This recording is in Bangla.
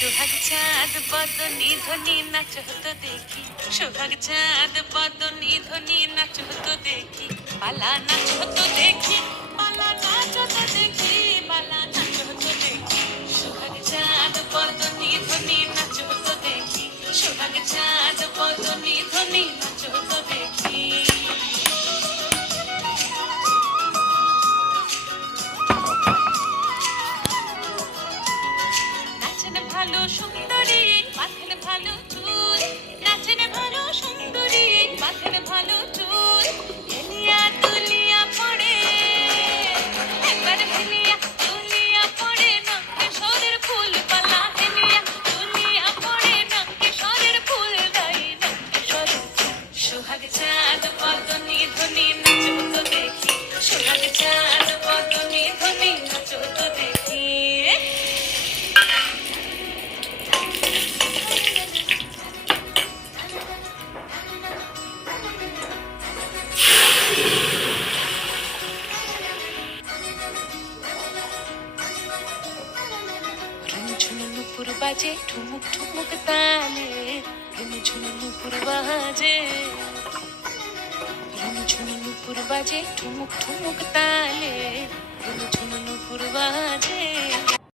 সোহাগ চাঁদ বদনি ধ্বনি নাচ হতো দেখি, সোহাগ চাঁদ বদনি ধ্বনি নাচ হতো দেখি, পালা নাচ হতো দেখি, পালা নাচ হতো দেখি, পালা নাচ হতো দেখি। সোহাগ চাঁদ বদনি ধ্বনি নাচ হতো দেখি, সোহাগ চাঁদ বদনি ধ্বনি নাচ হতো দেখি। নাচেন ভালো সুন্দরী মাথের ভালো চুল, নাচেন ভালো সুন্দরী মাথের ভালো চুল, হেলিয়া তুলিয়া পড়ে একবার হেলিয়া তুলিয়া পড়ে নঙ্কেশ্বরের ফুল পালা, হেলিয়া তুলিয়া পড়ে নঙ্কেশ্বরের ফুল দাই নঙ্কেশ্বরের। সোহাগ চাঁদ বদনি ধ্বনি নাচ হতো দেখি, সোহাগ চাঁদ বদনি ধ্বনি নাচ হতো দেখি। ঝুনঝুন নুপুর বাজে ঠুমুক ঠুমুক তালে, ঝুনঝুন নুপুর বাজে, ঝুনঝুন নুপুর বাজে ঠুমুক ঠুমুক তালে, ঝুনঝুন নুপুর বাজে।